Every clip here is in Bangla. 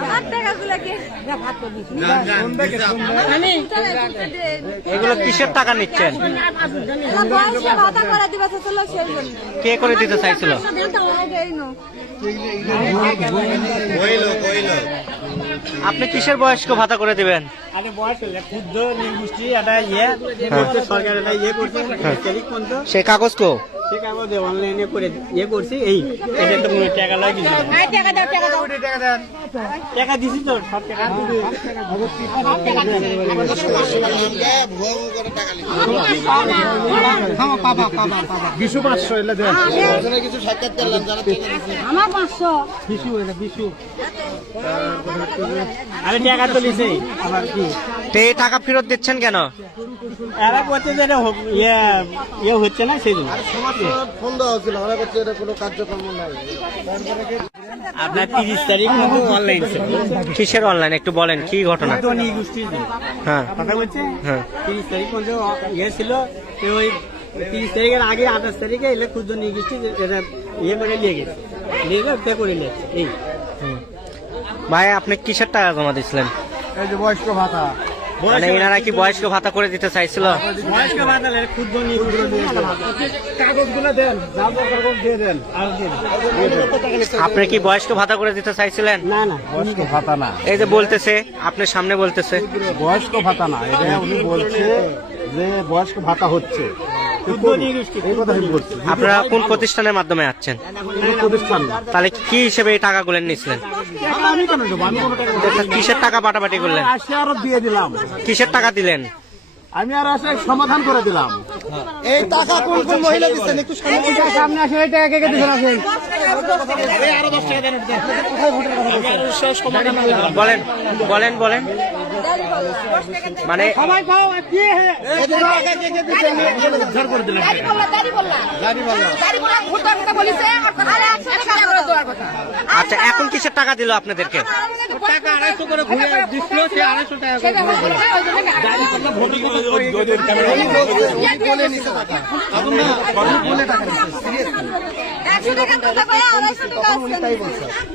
আমার টাকাগুলো কি? এগুলো কিসের টাকা নিচ্ছেন? কে করে দিতে চাইছিল? আপনি কিসের বয়স্ক ভাতা করে দিবেন? ইয়ে একটা ইয়ে পর্যন্ত সে কাগজ কো? অনলাইনে করে ইয়ে করছি এই তো মনে টাকা লাগে টাকা দাও টাকা দাও। টাকা দিছি তো সব টাকা বিশু পাঁচশো এলে দেন আমার পাঁচশো। বিশু এলে বিশু। আরে টাকা তো লিছে আবার কি? তো এই টাকা ফেরত দিচ্ছেন কেন? এরা বলছে যে এটা ইয়ে ইয়ে হচ্ছে না সেই জন্য। ফোন দেওয়া হচ্ছিল ওরা করছে এটা কোনো কার্যক্রম নাই আপনার তিরিশ তারিখ মতো অনলাইন কিসের অনলাইন একটু বলেন কি ঘটনা। হ্যাঁ। কথা বলছে? হ্যাঁ। তিরিশ তারিখ পর্যন্ত ইয়ে ছিল ওই তিরিশ তারিখের আগে আঠাশ তারিখে এলে ক্ষুদ্র এটা ইয়ে করে নিয়ে গেছে। নিয়ে পে করে নিয়েছে এই। ভাই আপনি কিসের টাকা জমা এই যে বয়স্ক ভাতা। মানে এনারা কি বয়স্ক ভাতা করে দিতে চাইছিল? বয়স্ক ক্ষুদ্র নির্গোষ্ঠী কাগজগুলো দেন দিয়ে দেন আর দিয়ে দিন। আপনি কি বয়স্ক ভাতা করে দিতে চাইছিলেন? না না। বয়স্ক ভাতা না। এই যে বলতেছে আপনি সামনে বলতেছে। বয়স্ক ভাতা না এটা উনি বলছে যে বয়স্ক ভাতা হচ্ছে। আপনারা কোন প্রতিষ্ঠানের মাধ্যমে আসছেন কোনো প্রতিষ্ঠান না। তাহলে কি হিসেবে এই টাকাগুলো নিছিলেন টাকা আমি কেন দেবো আমি কোনো টাকা দেবো না। কিসের টাকা পাটাপাটি করলেন? আসে আরও দিয়ে দিলাম। কিসের টাকা দিলেন? আমি আর আসে সমাধান করে দিলাম। এই টাকা কোন কোন মহিলা দিচ্ছেন? একটু সামনে আসেন। এই টাকা কে কে দিচ্ছেন আসেন? বলেন বলেন বলেন। মানে সবাই খাও কি আচ্ছা এখন কিসের টাকা দিল আপনাদেরকে? টাকা আড়াইশো করে ঘুরে দিচ্ছিল সে আড়াইশো টাকা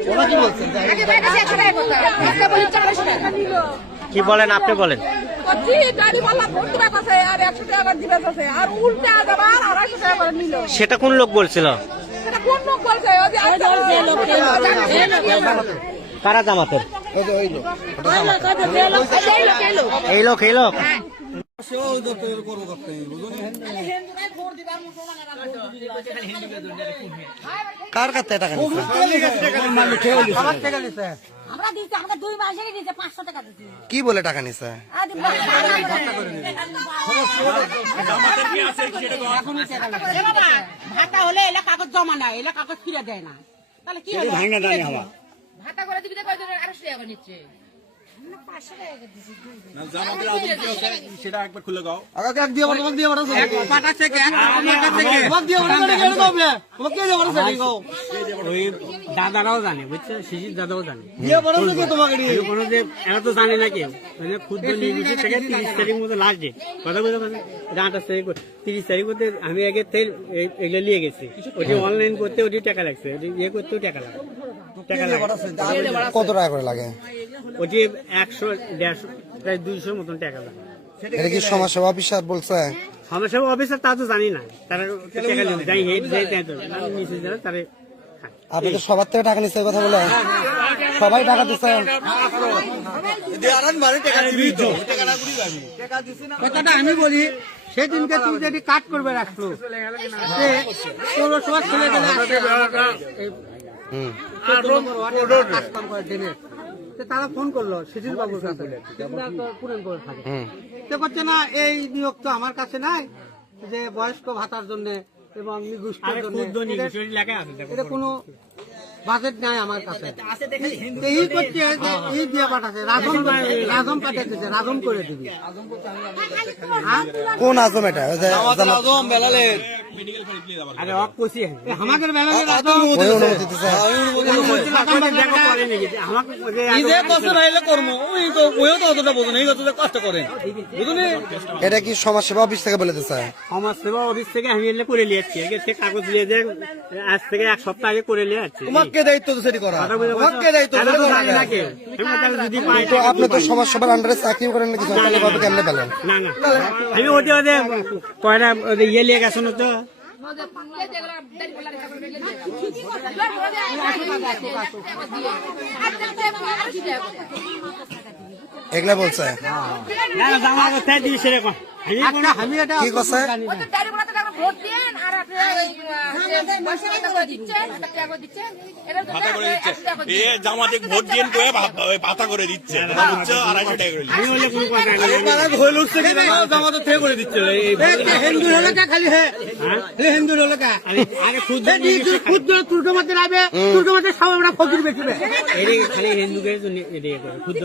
ওরা কি বলছে? কি বলেন আপনি বলেন। কি গাড়ি বললা ভর্তি আছে আর একশো টাকা করে দিবে আছে আর উল্টে আবার আড়াইশো টাকা করে নিল। সেটা কোন লোক বলছিল? কারা জামাতের? এই লোক। এই লোক যে আজকে কারা জামাতের এই লোক এই লোক। এই লোক এই লোক কার কাছে টাকা কি বলে টাকা নিছে? ভাতা হলে এলা কাগজ জমা নাই এলা কাগজ ফিরে দেয় না। তাহলে কি হলো ভাতা করে দিবি আড়াইশো টাকা নিচ্ছে। দাদারাও জানে বুঝছে? শিশির দাদাও জানে। এরা তো জানে না কেউ। মানে ক্ষুদ্র থেকে তিরিশ তারিখ মতো লাস্ট কথা বলতে পারছেন আঠাশ তারিখ তিরিশ তারিখ করতে আমি আগে তেল এগুলো নিয়ে গেছি। ওটি অনলাইন করতে ওটি টাকা লাগছে। ওটি ইয়ে করতেও টাকা লাগে। টাকা লাগে। কত টাকা করে লাগে? ওটি একশো দেড়শো প্রায় দুইশোর মতন টাকা লাগে। এটা কি সমাজসেবা অফিসার বলছে? সমস্যা অফিসার তা তো জানি না। তারা টাকা নেবে যাই হেড যাই তাই তো। আমি নিচে যারা তারা আপনি তো সবার থেকে টাকা নিচ্ছে কথা বলে। সবাই টাকা দিচ্ছেন কথাটা আমি বলি সেদিনকে তুমি যদি কাট করবে রাখল পৌরসভা চলে গেলে তারা ফোন করল শিশির বাবুর কাছে। করে থাকে। তো করছে না এই নিয়োগ তো আমার কাছে নাই যে বয়স্ক ভাতার জন্য এবং জন্য। দেখো। এটা কোনো বাজেট নাই আমার কাছে। এই করছে যে এই দিয়ে পাঠাচ্ছে রাজম রাজম পাঠাচ্ছে রাজম করে দিবি। হ্যাঁ? কোন আজম এটা? ওই যে জামাত- আরে অফ করছি আমাদের বেলা ওই অনুমতি দিছে। দেখো করে নাকি? আমাকে নিজে কষ্ট নাইলে কর্ম ওই তো ওইও তো অতটা বোঝেন এই অতটা কষ্ট করেন বুঝুন এটা কি সমাজ সেবা অফিস থেকে বলে দিছে? সমাজ সেবা অফিস থেকে আমি এলে করে নিয়ে যাচ্ছি আগে সে কাগজ নিয়ে যে আজ থেকে এক সপ্তাহ আগে করে নিয়ে যাচ্ছি তোমাকে দায়িত্ব তো সেটি করা? কথা দায়িত্ব পারছ? সেটি আমি তো করা জানি না কেউ। আমি তাহলে যদি পাই তো আপনি তো সমাজ সেবার আন্ডারে চাকরি করেন নাকি? সরকারি ভাবে কেমনে পেলেন? না না। আমি ওতে ওতে কয়টা ইয়ে লিয়ে গেছো তো? এগুলা বলছে? কি করছে? জামাতে ভোট দিয়ে কয়ে করে দিচ্ছে বুঝছ আড়াইশো টাকা করে হয়ে দিচ্ছে হিন্দু হলে খালি হ্যাঁ? হিন্দু হলে কা আমি আগে খুদ ক্ষুদ্র তুর্টো মধ্যে নামে তুর্টো মধ্যে সব আমরা ফকির বেচবে খালি হিন্দুকে ক্ষুদ্র